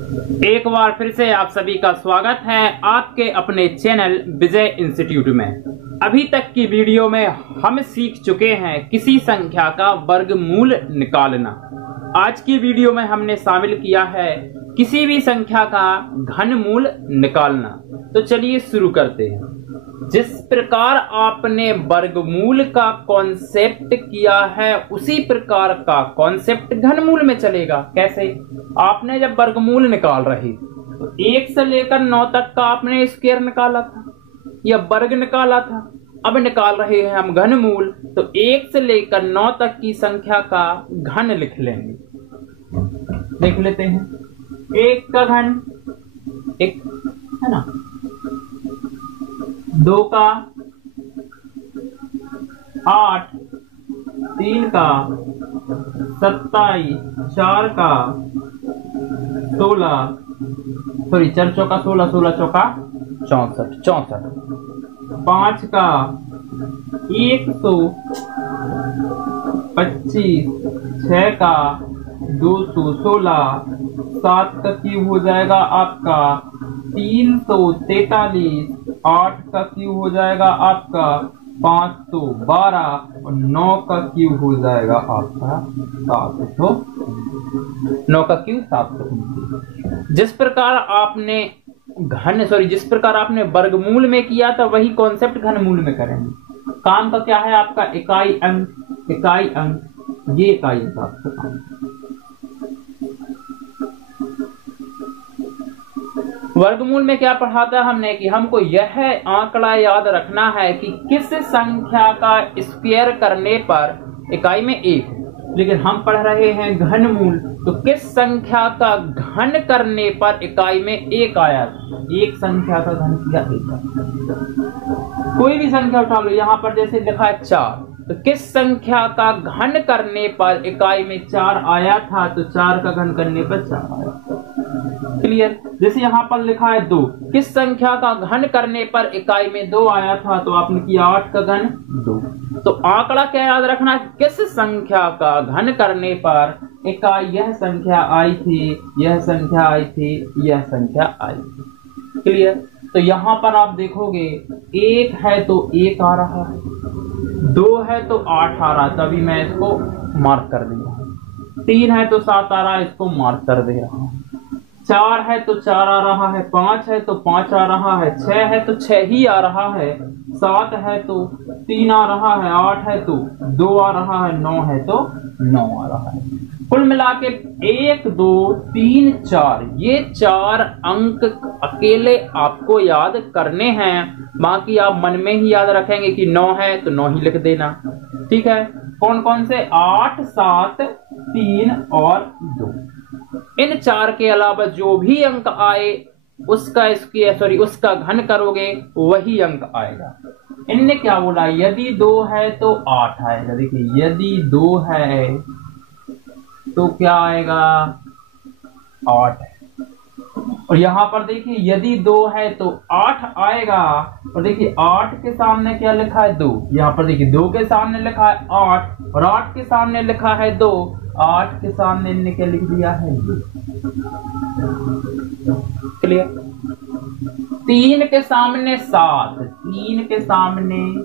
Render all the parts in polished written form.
एक बार फिर से आप सभी का स्वागत है आपके अपने चैनल विजय इंस्टीट्यूट में। अभी तक की वीडियो में हम सीख चुके हैं किसी संख्या का वर्गमूल निकालना। आज की वीडियो में हमने शामिल किया है किसी भी संख्या का घनमूल निकालना। तो चलिए शुरू करते हैं। जिस प्रकार आपने वर्गमूल का कॉन्सेप्ट किया है उसी प्रकार का कॉन्सेप्ट घनमूल में चलेगा। कैसे? आपने जब वर्गमूल निकाल रहे तो 1 से लेकर 9 तक का आपने स्क्वायर निकाला था या वर्ग निकाला था। अब निकाल रहे हैं हम घनमूल, तो 1 से लेकर 9 तक की संख्या का घन लिख लेंगे। देख लेते हैं। 1 का घन 1 है ना, 2 का 8, 3 का 27, 4 का 16, सॉरी 4 चौका 16, 16 चौका 64, 64, 5 का 125, 6 का 216, 7 का क्यूब हो जाएगा आपका 343, 8 का क्यूब हो जाएगा आपका 512 और 9 का क्यूब हो जाएगा आपका 700, 9 का क्यूब 729। जिस प्रकार आपने वर्गमूल में किया था वही कॉन्सेप्ट घनमूल में करेंगे। काम का क्या है आपका? इकाई अंक, इकाई अंक, ये इकाई अंक आपका काम। वर्गमूल में क्या पढ़ा था हमने कि हमको यह आंकड़ा याद रखना है कि किस संख्या का स्क्वायर करने पर इकाई में 1, लेकिन हम पढ़ रहे हैं घनमूल, तो किस संख्या का घन करने पर इकाई में 1 आया। एक संख्या का घन किया 1। कोई भी संख्या उठा लो, यहाँ पर जैसे लिखा है 4, तो किस संख्या का घन करने पर इकाई में 4 आया था, तो 4 का घन करने पर 4 आया। क्लियर? जैसे यहाँ पर लिखा है 2, किस संख्या का घन करने पर इकाई में 2 आया था, तो आपने किया 8 का घन 2। तो आंकड़ा क्या याद रखना? किस संख्या का घन करने पर इकाई यह संख्या आई थी, यह संख्या आई थी, यह संख्या आई थी। क्लियर? तो यहाँ पर आप देखोगे 1 है तो 1 आ रहा है, 2 है तो 8 आ रहा है, तभी मैं इसको मार्क कर दे रहा हूँ। 3 है तो 7 आ रहा है, इसको मार्क कर दे रहा हूँ। 4 है तो 4 आ रहा है, 5 है तो 5 आ रहा है, 6 है तो 6 ही आ रहा है, 7 है तो 3 आ रहा है, 8 है तो 2 आ रहा है, 9 है तो 9 आ रहा है। कुल मिला के 1, 2, 3, 4 ये 4 अंक अकेले आपको याद करने हैं। बाकी आप मन में ही याद रखेंगे कि 9 है तो 9 ही लिख देना। ठीक है? कौन कौन से? 8, 7, 3 और 2। इन 4 के अलावा जो भी अंक आए उसका घन करोगे वही अंक आएगा। इनने क्या बोला? यदि 2 है तो 8 आएगा। देखिए, यदि 2 है तो क्या आएगा? 8 है। और यहां पर देखिए, यदि 2 है तो 8 आएगा। और देखिए 8 के सामने क्या लिखा है? 2। यहाँ पर देखिए 2 के सामने लिखा है 8 और 8 के सामने लिखा है 2। 8 के सामने इनने क्या लिख दिया है? 2। क्लियर? 3 के सामने 7, 3 के सामने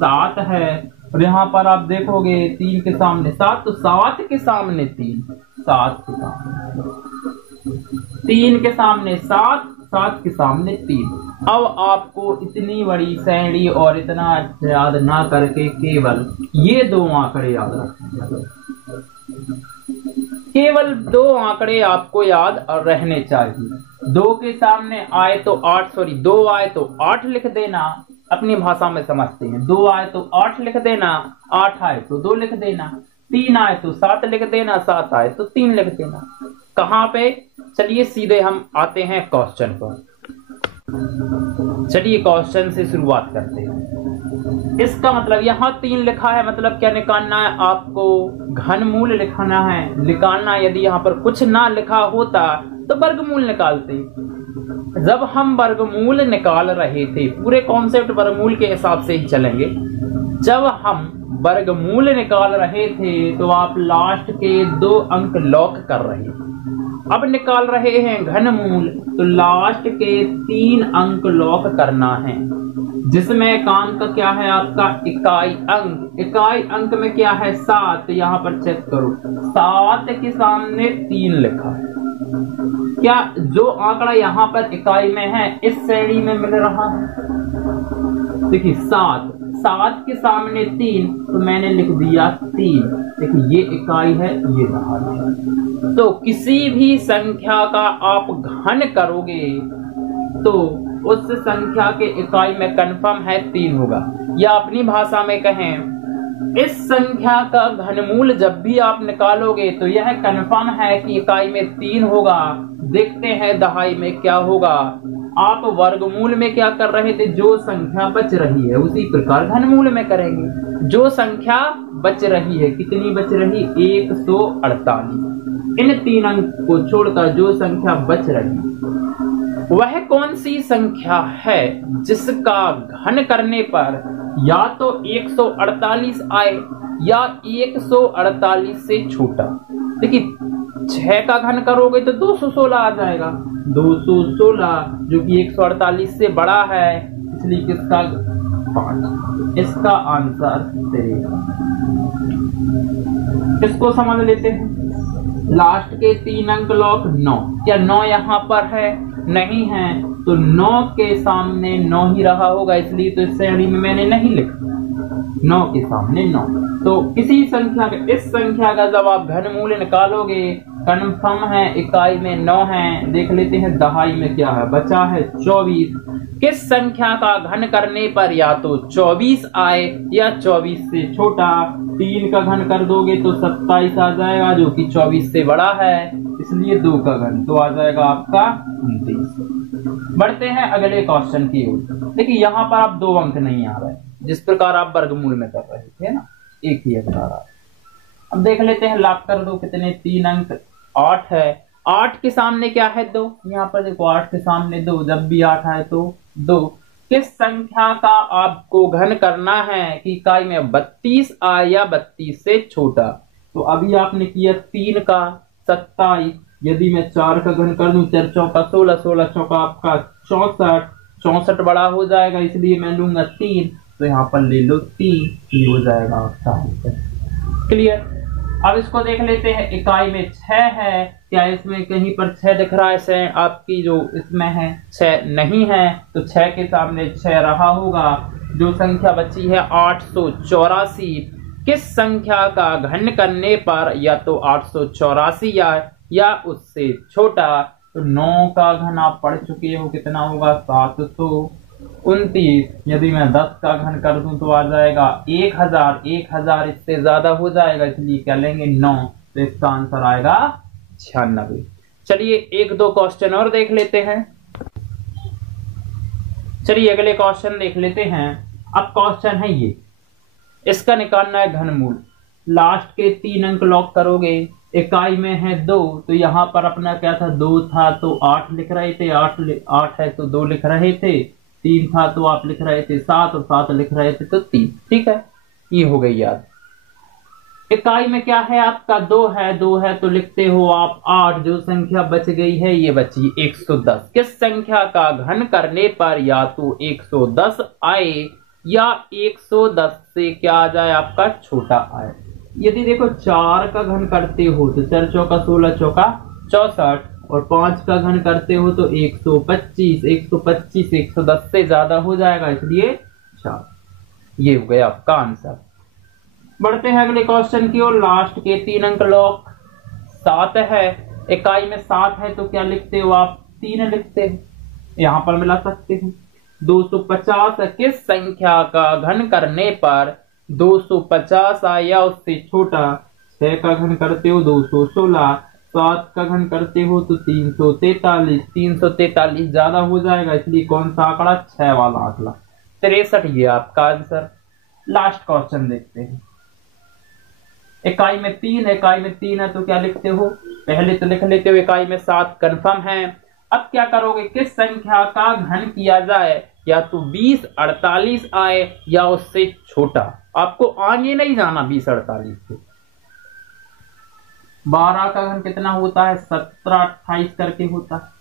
7 है। और यहाँ पर आप देखोगे 3 के सामने 7, तो 7 के सामने 3, 7 के सामने 3 के सामने 7, 7 के सामने 3। अब आपको इतनी बड़ी श्रेणी और इतना याद ना करके केवल ये 2 आंकड़े याद रखने, केवल 2 आंकड़े आपको याद रहने चाहिए। 2 के सामने आए तो 8, 2 आए तो 8 लिख देना। अपनी भाषा में समझते हैं। 2 आए तो 8 लिख देना, 8 आए तो 2 लिख देना, 3 आए तो 7 लिख देना, 7 आए तो 3 लिख देना। कहाँ पे? चलिए सीधे हम आते हैं क्वेश्चन पर। चलिए क्वेश्चन से शुरुआत करते हैं। इसका मतलब यहाँ 3 लिखा है, मतलब क्या निकालना है आपको? घनमूल लिखाना है, निकालना। यदि यहाँ पर कुछ ना लिखा होता तो वर्गमूल निकालते। जब हम वर्गमूल निकाल रहे थे, पूरे कॉन्सेप्ट वर्गमूल के हिसाब से ही चलेंगे। जब हम वर्गमूल निकाल रहे थे तो आप लास्ट के 2 अंक लॉक कर रहे थे। अब निकाल रहे हैं घनमूल, तो लास्ट के 3 अंक लॉक करना है, जिसमें एक अंक क्या है आपका इकाई अंक। इकाई अंक में क्या है 7, यहाँ पर चेक करो 7 के सामने 3 लिखा है। क्या जो आंकड़ा यहाँ पर इकाई में है इस श्रेणी में मिल रहा है? देखिए 7 के सामने 3, तो मैंने लिख दिया 3। देखिए ये इकाई है, ये दहाई। तो किसी भी संख्या का आप घन करोगे तो उस संख्या के इकाई में कंफर्म है 3 होगा। या अपनी भाषा में कहें, इस संख्या का घनमूल जब भी आप निकालोगे तो यह कंफर्म है कि इकाई में 3 होगा। देखते हैं दहाई में क्या होगा। आप वर्गमूल में क्या कर रहे थे, जो संख्या बच रही है उसी प्रकार घनमूल में करेंगे। जो संख्या बच रही है, कितनी बच रही, 148। इन 3 अंक को छोड़कर जो संख्या बच रही वह कौन सी संख्या है जिसका घन करने पर या तो 148 आए या 148 से छोटा। देखिए 6 का घन करोगे तो 216 आ जाएगा, 216 जो कि 148 से बड़ा है, इसलिए किसका 5। इसका आंसर 13। किसको समझ लेते हैं? लास्ट के 3 अंक लॉक 9। क्या 9 यहाँ पर है? नहीं है, तो 9 के सामने 9 ही रहा होगा, इसलिए तो इस श्रेणी में मैंने नहीं लिखा 9 के सामने 9। तो किसी संख्या का, इस संख्या का जब आप घनमूल निकालोगे कन्फर्म है इकाई में 9 है। देख लेते हैं दहाई में क्या है, बचा है 24। किस संख्या का घन करने पर या तो 24 आए या 24 से छोटा। 3 का घन कर दोगे तो 27 आ जाएगा, जो कि 24 से बड़ा है, इसलिए 2 का घन तो आ जाएगा आपका 29। बढ़ते हैं अगले क्वेश्चन की ओर। देखिए यहाँ पर आप 2 अंक नहीं आ रहे, जिस प्रकार आप वर्गमूल में कर रहे थे ना, एक ही अंक आ रहा है। अब देख लेते हैं, लाभ कर दो कितने, 3 अंक 8 है। 8 के सामने क्या है 2, यहाँ पर देखो 8 के सामने 2, जब भी 8 है तो 2। किस संख्या का आपको घन करना है कि इकाई में 32 आए या 32 से छोटा। तो अभी आपने किया 3 का 27, यदि मैं 4 का घन कर दूं, 4 चौका 16, 16 चौका आपका 64, 64 बड़ा हो जाएगा, इसलिए मैं लूंगा 3, तो यहाँ पर ले लो 3, ये हो जाएगा आपका। क्लियर। अब इसको देख लेते हैं, इकाई में 6 है, क्या इसमें कहीं पर 6 दिख रहा है? 6 आपकी जो इसमें है 6 नहीं है, तो 6 के सामने 6 रहा होगा। जो संख्या बची है 884, किस संख्या का घन करने पर या तो 884 या उससे छोटा। तो 9 का घन आप पढ़ चुके हो, कितना होगा 729। यदि मैं 10 का घन कर दूं तो आ जाएगा 1000, 1000 इससे ज्यादा हो जाएगा, इसलिए क्या लेंगे 9, तो इसका आंसर आएगा 96। चलिए 1-2 क्वेश्चन और देख लेते हैं। चलिए अगले क्वेश्चन देख लेते हैं। अब क्वेश्चन है ये, इसका निकालना है घनमूल। लास्ट के 3 अंक लॉक करोगे, इकाई में है 2, तो यहाँ पर अपना क्या था 2 था तो 8 लिख रहे थे, 8 है तो 2 लिख रहे थे, 3 था तो आप लिख रहे थे 7 और 7 लिख रहे थे तो 3। ठीक है, ये हो गई याद। इकाई में क्या है आपका 2 है तो लिखते हो आप 8। जो संख्या बच गई है ये बची 110। किस संख्या का घन करने पर या तो 110 आए या 110 से क्या आ जाए आपका छोटा आए। यदि देखो 4 का घन करते हो तो 4 चौका 16 चौका 64, और 5 का घन करते हो तो 125, 125 110 से ज्यादा हो जाएगा, इसलिए 4। ये हो गया आपका आंसर। बढ़ते हैं अगले क्वेश्चन की ओर। लास्ट के 3 अंक लॉक 7 है, इकाई में 7 है तो क्या लिखते हो आप 3 लिखते हो, यहां पर मिला सकते हैं। 250, किस संख्या का घन करने पर 250 आए या उससे छोटा। 6 का घन करते हो 216, 7 का घन करते हो तो 343, 343 ज्यादा हो जाएगा, इसलिए कौन सा आंकड़ा 6 वाला आंकड़ा 63, ये आपका आंसर। लास्ट क्वेश्चन देखते हैं। इकाई में 3 है, इकाई में 3 है तो क्या लिखते हो, पहले तो लिख लेते हो इकाई में 7 कंफर्म है। अब क्या करोगे, किस संख्या का घन किया जाए, या तो 20 48 आए या उससे छोटा। आपको आगे नहीं जाना 20 48 से, 12 का घन कितना होता है, 17 28 करके होता है,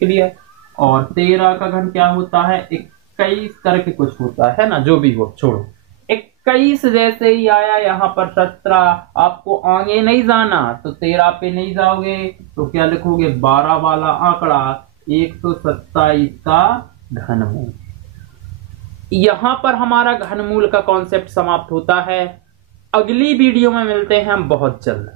क्लियर। और 13 का घन क्या होता है, 21 करके कुछ होता है ना, जो भी हो छोड़ो। 21 जैसे ही आया यहाँ पर 17, आपको आगे नहीं जाना तो 13 पे नहीं जाओगे तो क्या लिखोगे, 12 वाला आंकड़ा 127 का घनमूल। यहाँ पर हमारा घनमूल का कॉन्सेप्ट समाप्त होता है। अगली वीडियो में मिलते हैं हम बहुत जल्द।